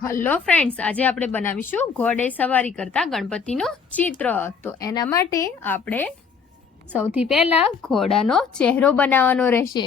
Hello friends, આજે આપણે બનાવીશું ઘોડે સવારી કરતા ગણપતિનું ચિત્ર। તો એના માટે આપણે સૌથી પહેલા ઘોડાનો ચહેરો બનાવવાનો રહેશે।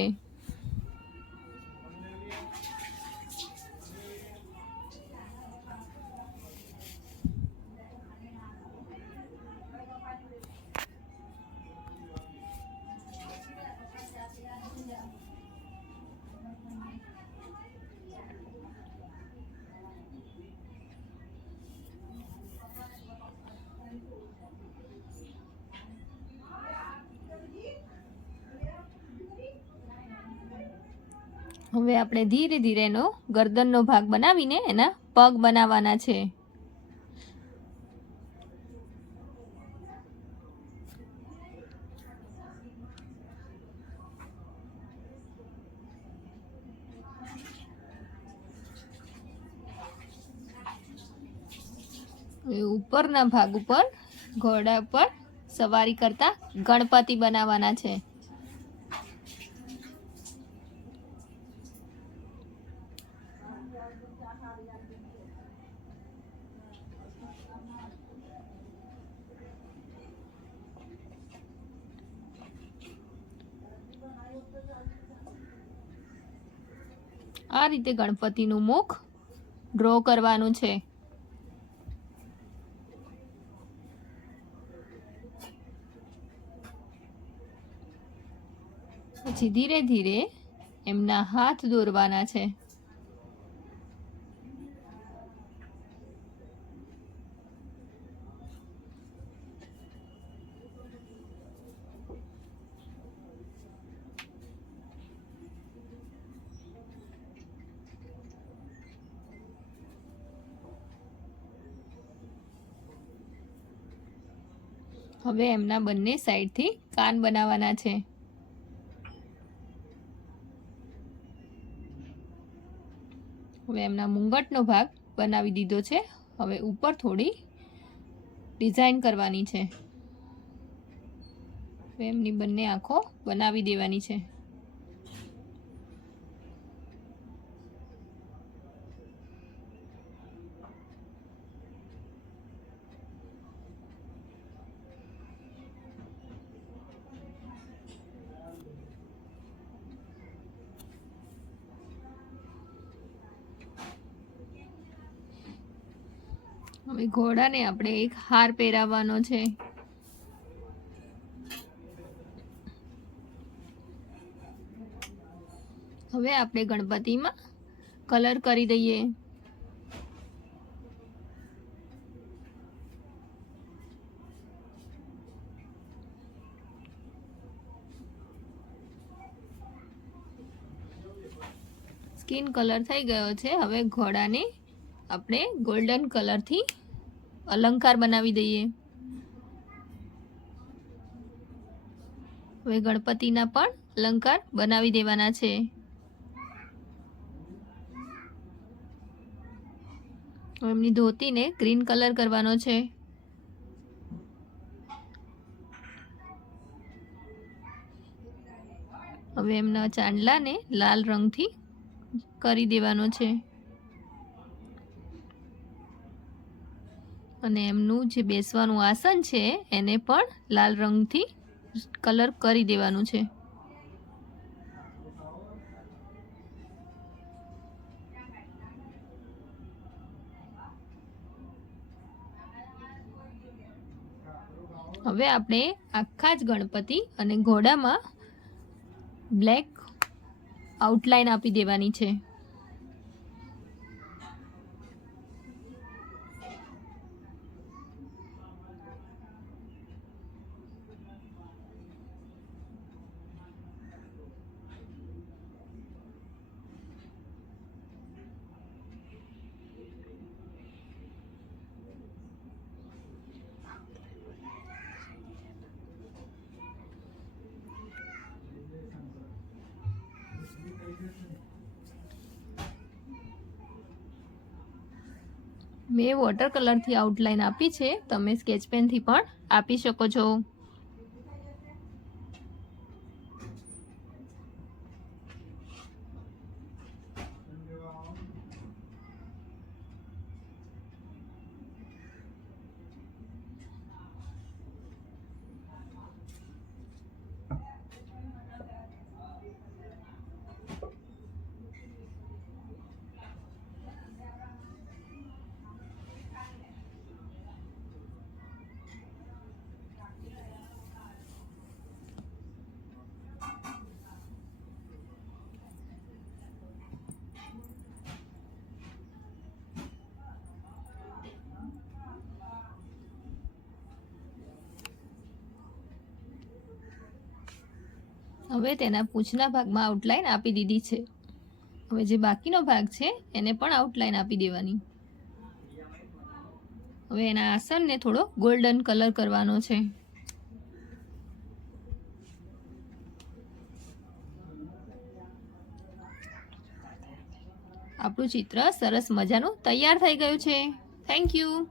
હવે આપણે ધીરે ધીરે એનો ગરદનનો ભાગ બનાવીને એના પગ બનાવવાના છે। ઉપરના ભાગ ઉપર ઘોડા પર સવારી કરતા ગણપતિ બનાવવાના છે। આ રીતે ગણપતિનું મુખ ડ્રો કરવાનું છે। પછી ધીરે ધીરે એમના હાથ દોરવાના છે। હવે એમના બંને સાઈડથી કાન બનાવવાના છે। હવે એમના મુંગટનો ભાગ બનાવી દીધો છે। હવે ઉપર થોડી ડિઝાઇન કરવાની છે। હવે એમની બંને આંખો બનાવી દેવાની છે। હવે ઘોડાને આપણે એક હાર પહેરાવવાનો છે। હવે આપણે ગણપતિમાં કલર કરી દઈએ। સ્કિન કલર થઈ ગયો છે। હવે ઘોડાને આપણે ગોલ્ડન કલરથી અલંકાર બનાવી દઈએ। હવે ગણપતિના પણ અલંકાર બનાવી દેવાના છે। એમની ધોતીને ગ્રીન કલર કરવાનો છે। હવે એમના ચાંદલાને લાલ રંગથી કરી દેવાનો છે અને એમનું જે બેસવાનું આસન છે એને પણ લાલ રંગથી કલર કરી દેવાનું છે। હવે આપણે આખા જ ગણપતિ અને ઘોડામાં બ્લેક આઉટલાઈન આપી દેવાની છે। મેં વોટર કલરથી આઉટલાઈન આપી છે, તમે સ્કેચ પેનથી પણ આપી શકો છો। હવે તેના પૂંછના ભાગમાં આઉટલાઈન આપી દીધી છે. હવે જે બાકીનો ભાગ છે એને પણ આઉટલાઈન આપી દેવાની. હવે એના આસનને થોડો ગોલ્ડન કલર કરવાનો છે. આપણું ચિત્ર સરસ મજાનું તૈયાર થઈ ગયું છે. Thank you.